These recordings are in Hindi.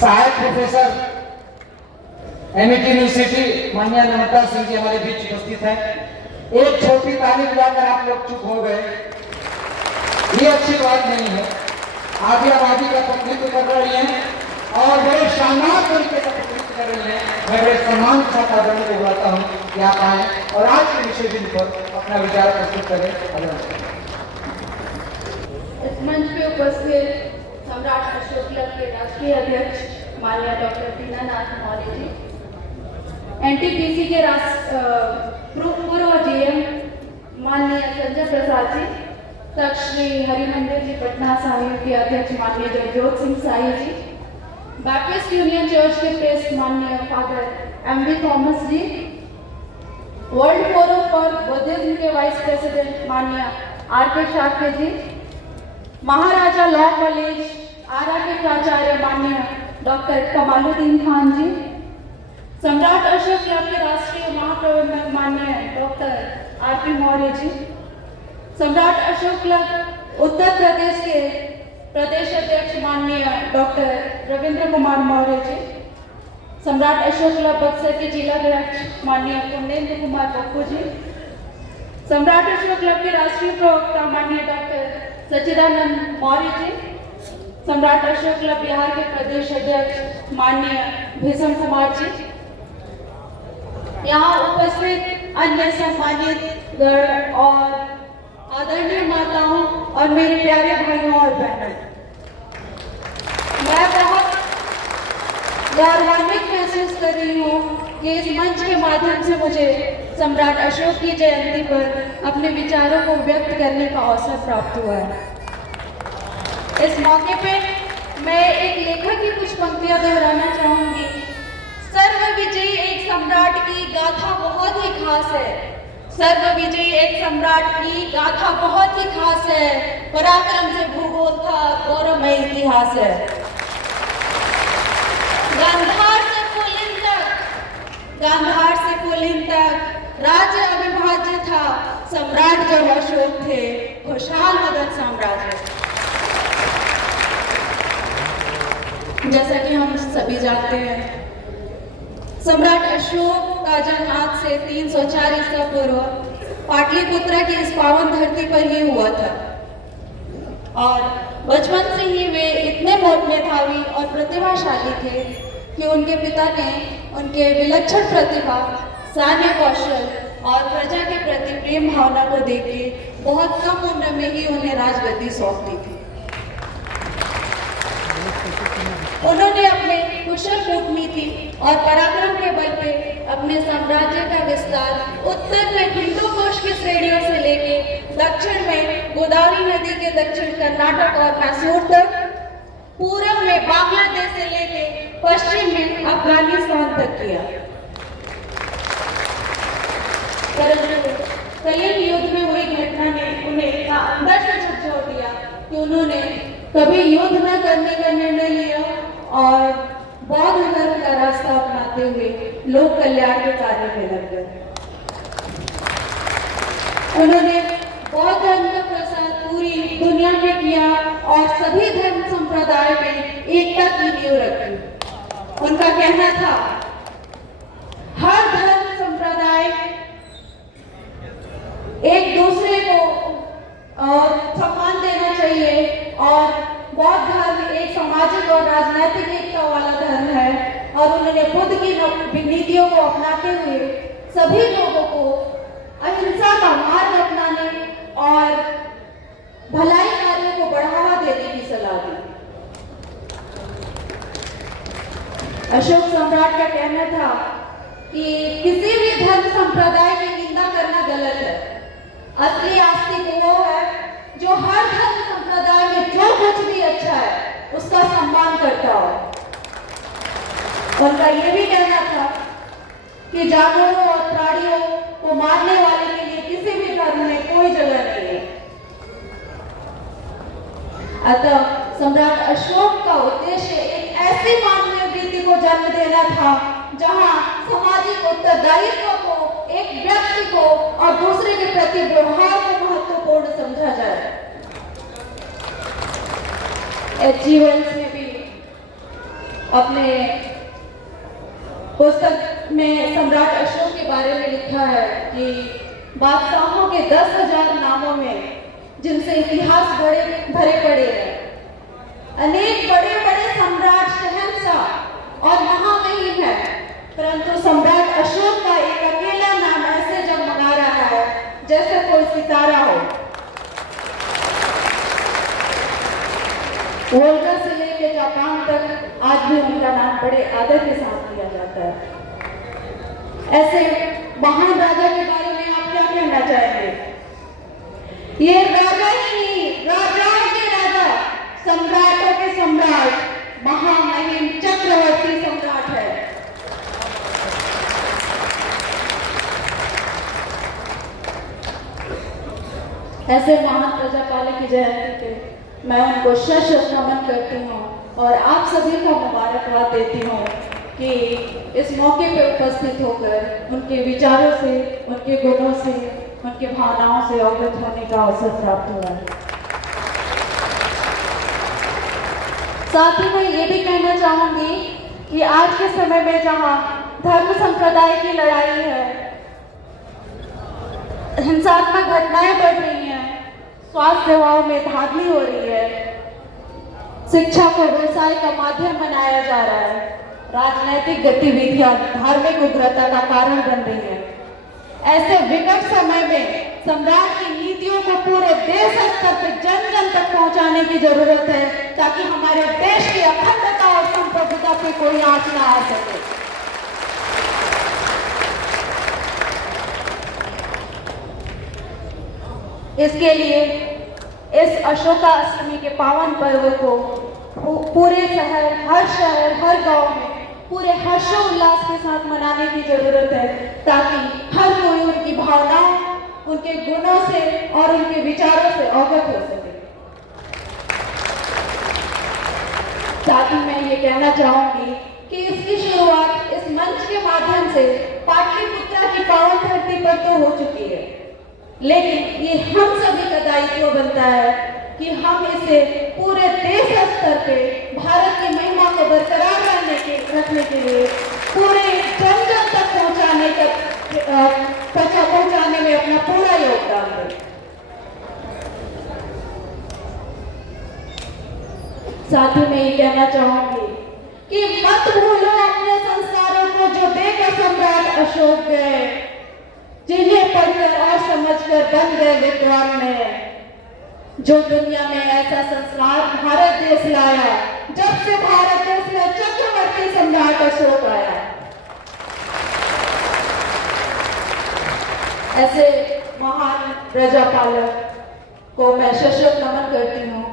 सहायक प्रोफेसर एमईटी यूनिवर्सिटी माननीय नमिता सिंह जी हमारे बीच उपस्थित है। एक छोटी ताली बजाकर आप लोग चुप हो गए, ये अच्छी बात नहीं है। आगे आबादी का प्रतिनिधित्व कर रही हैं और बड़े शानदार तरीके का प्रतिनिधित्व कर रही हैं। मैं बड़े सम्मान के साथ आदरणीय को बुलाता हूँ कि आप आए और आज के विषय दिन पर अपना विचार प्रस्तुत करें। इस मंच पे उपस्थित सम्राट अशोक क्लब के राष्ट्रीय अध्यक्ष माननीय डॉक्टर दीनानाथ मौर्य जी, एनटीपीसी के पूर्व जीएम माननीय संजय प्रसाद जी, तख्त श्री हरिमंदिर जी पटना साहिब के अध्यक्ष माननीय Jagjot Singh Sai ji, Baptist union church के प्रेस्ट माननीय father MV Thomas ji, world forum for Buddhism के वाइस प्रेसिडेंट माननीय RK Shakya ji, Maharaja law college Ara के प्राचार्य माननीय डॉक्टर कमालुद्दीन खान जी, सम्राट अशोक क्लब के राष्ट्रीय महाप्रबंधक माननीय डॉक्टर आरपी मौर्य जी, सम्राट अशोक क्लब उत्तर प्रदेश के प्रदेश अध्यक्ष माननीय डॉक्टर रविंद्र कुमार मौर्य जी, सम्राट अशोक क्लब बक्सर के जिला अध्यक्ष माननीय कुंदेन्द्र कुमार पप्पू जी, सम्राट अशोक क्लब के राष्ट्रीय प्रवक्ता माननीय डॉक्टर सच्चिदानंद मौर्य जी, सम्राट अशोक क्लब बिहार के प्रदेश अध्यक्ष माननीय भीषम कुमार जी, यहाँ उपस्थित अन्य सम्मानित गण और आदरणीय माताओं और मेरे प्यारे भाइयों और बहनों, मैं बहुत गौरवान्वित महसूस कर रही हूँ कि इस मंच के माध्यम से मुझे सम्राट अशोक की जयंती पर अपने विचारों को व्यक्त करने का अवसर प्राप्त हुआ है। इस मौके पे मैं एक लेखक की कुछ पंक्तियां दोहराना चाहूंगी। सर्व विजयी एक सम्राट की गाथा बहुत ही खास है, सर्व विजयी एक सम्राट की गाथा बहुत ही खास है, पराक्रम से भूगोल था गौरवमय इतिहास है। गांधार से पुलिन तक राज्य अविभाज्य था, सम्राट जब अशोक थे खुशहाल मगध साम्राज्य। जैसा कि हम सभी जानते हैं, सम्राट अशोक का जन्म आज से 304 ईसा पूर्व पाटलिपुत्र की इस पावन धरती पर ही हुआ था और बचपन से ही वे इतने मेधावी और प्रतिभाशाली थे कि उनके पिता ने उनके विलक्षण प्रतिभा, सैन्य कौशल और प्रजा के प्रति प्रेम भावना को देखकर बहुत कम उम्र में ही उन्हें राजगद्दी सौंप दी थी। उन्होंने अपने कुशल कूटनीति और पराक्रम के बल पे अपने साम्राज्य का विस्तार उत्तर में हिंदुकुश की श्रेणियों से लेके दक्षिण में गोदावरी नदी के दक्षिण कर्नाटक और मैसूर तक, पूरब में बांग्लादेश से लेके पश्चिम में अफगानिस्तान तक किया। परंतु सलेम युद्ध में हुई घटना ने उन्हें इतना अंदर से झकझोर दिया कि उन्होंने कभी युद्ध न करने का निर्णय लिया और बौद्ध धर्म का रास्ता अपनाते हुए लोक कल्याण के कार्य में लग गए। उन्होंने बौद्ध धर्म का प्रसार पूरी दुनिया में किया और सभी धर्म संप्रदाय में एकता की नींव रखी। उनका कहना था, हर धर्म संप्रदाय एक दूसरे को सम्मान देना चाहिए और बौद्ध धर्म एक सामाजिक और राजनीतिक एकता वाला धर्म है और उन्होंने बुद्ध की नीतियों को अपनाते हुए सभी लोगों को अहिंसा का मार्ग अपनाने और भलाई कार्यों को बढ़ावा देने की सलाह दी। अशोक सम्राट का कहना था कि किसी भी धर्म संप्रदाय की निंदा करना गलत है। असली आस्तिक वो है जो हर धर्म संप्रदाय में जो कुछ भी अच्छा है उसका सम्मान करता हो। उनका यह भी कहना था कि जानवरों और प्राणियों को मारने वाले के लिए किसी भी धर्म में कोई जगह नहीं है। अतः सम्राट अशोक का उद्देश्य एक ऐसी मानवीय वृत्ति को जन्म देना था जहां सामाजिक उत्तरदायित्व को, एक व्यक्ति को और दूसरे के प्रति व्यवहार को महत्वपूर्ण समझा जाए। जीवन से भी अपने पुस्तक में सम्राट अशोक के बारे में लिखा है कि बादशाहों के 10,000 नामों में जिनसे इतिहास भरे पड़े हैं, अनेक बड़े बड़े सम्राट, शहंशाह और महामहिम है, परंतु सम्राट अशोक का एक अकेला नाम ऐसे जगमगा रहा है जैसे कोई सितारा हो। वोल्गा से लेकर जापान तक आज भी उनका नाम बड़े आदर के साथ लिया जाता है। ऐसे महान राजा के बारे में आप क्या कहना चाहेंगे? ये राजा ही नहीं, राजाओं के राजा, सम्राटों के सम्राट, महामहिम चक्रवर्ती सम्राट है। ऐसे महान प्रजापालक की जयंती पे मैं उनको शत नमन करती हूँ और आप सभी को मुबारकबाद देती हूँ कि इस मौके पे उपस्थित होकर उनके विचारों से, उनके गुणों से, उनके भावनाओं से अवगत होने का अवसर प्राप्त हुआ है। साथ ही मैं ये भी कहना चाहूंगी कि आज के समय में जहाँ धर्म संप्रदाय की लड़ाई है, हिंसात्मक घटनाएं बढ़ रही हैं, स्वास्थ्य सेवाओं में धांधली हो रही है, शिक्षा को व्यवसाय का माध्यम बनाया जा रहा है, राजनीतिक गतिविधियां धार्मिक उग्रता का कारण बन रही है, ऐसे विकट समय में सम्राट की नीतियों को पूरे देश स्तर पर जन जन तक पहुंचाने की जरूरत है ताकि हमारे देश की अखंडता और संप्रभुता पे कोई आंच ना आ सके। इसके लिए इस अशोका अष्टमी के पावन पर्व को पूरे शहर, हर गांव में पूरे हर्षोल्लास के साथ मनाने की जरूरत है ताकि हर कोई उनकी भावनाओं, उनके गुणों से और उनके विचारों से अवगत हो सके। साथ ही मैं ये कहना चाहूंगी कि इसकी शुरुआत इस मंच के माध्यम से पाटलिपुत्रा की पावन धरती पर तो हो चुकी है, लेकिन ये हम सभी का दायित्व बनता है कि हम इसे पूरे देश स्तर पे भारत की महिमा को बरकरार रखने के लिए पूरे जन जन तक पहुंचाने में अपना पूरा योगदान दें। साथ ही मैं ये कहना चाहूंगी कि मत भूलो अपने संस्कारों को जो देकर सम्राट अशोक गए, जिन्हें पढ़कर और समझकर बन गए विद्वान में, जो दुनिया में ऐसा संस्कार भारत देश लाया जब से भारत देश में चक्रवर्ती सम्राट अशोक आया। ऐसे महान प्रजापालक को मैं सशक्त नमन करती हूँ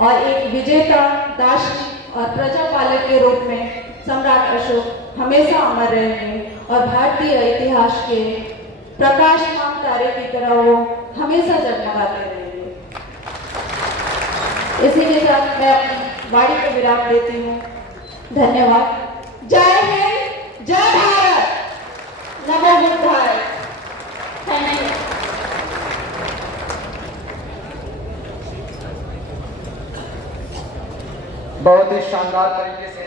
और एक विजेता, दार्शनिक और प्रजापालक के रूप में सम्राट अशोक हमेशा अमर रहेंगे और भारतीय इतिहास के प्रकाशमान तारे की तरह वो हमेशा जगमगाते रहेंगे। इसी के साथ मैं अपनी वाणी को विराम देती हूँ। धन्यवाद। जय हिंद, जय भारत, नमो बुद्धाय। Thank you. बहुत ही शानदार तरीके से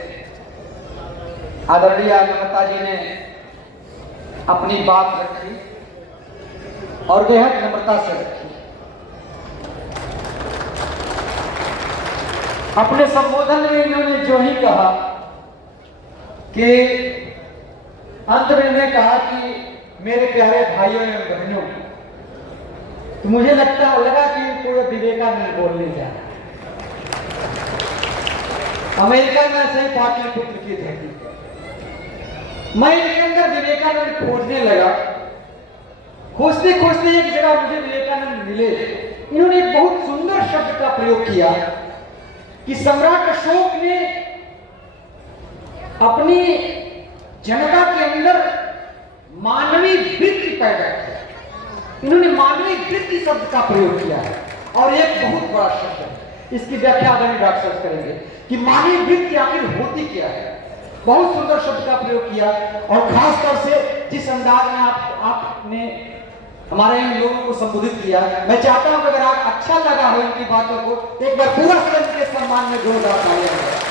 आदरणीय नम्रता जी ने अपनी बात रखी और बेहद नम्रता से रखी। अपने संबोधन में इन्होंने जो ही कहा कि अंत में इन्होंने कहा कि मेरे प्यारे भाइयों एवं बहनों, तो मुझे लगा कि इनको विवेकानंद बोलने जा रहा है। अमेरिका में ऐसे ही पाटलिपुत्र की धरती पर मैं इनके अंदर विवेकानंद खोजने लगा। खोजते खोजते एक जगह मुझे विवेकानंद मिले। इन्होंने एक बहुत सुंदर शब्द का प्रयोग किया कि सम्राट अशोक ने अपनी जनता के अंदर मानवीय वृत्ति पैदा किया। इन्होंने मानवीय वृत्ति शब्द का प्रयोग किया है और एक बहुत बड़ा शब्द है। इसकी व्याख्या आदरणीय डॉक्टर करेंगे कि मानवीय वृत्ति आखिर होती क्या है। बहुत सुंदर शब्द का प्रयोग किया और खासतौर से जिस अंदाज में आपने हमारे इन लोगों को संबोधित किया, मैं चाहता हूं कि अगर आप अच्छा लगा हो इनकी बातों को, एक बार पूरा सदन के सम्मान में जोरदार तालियां।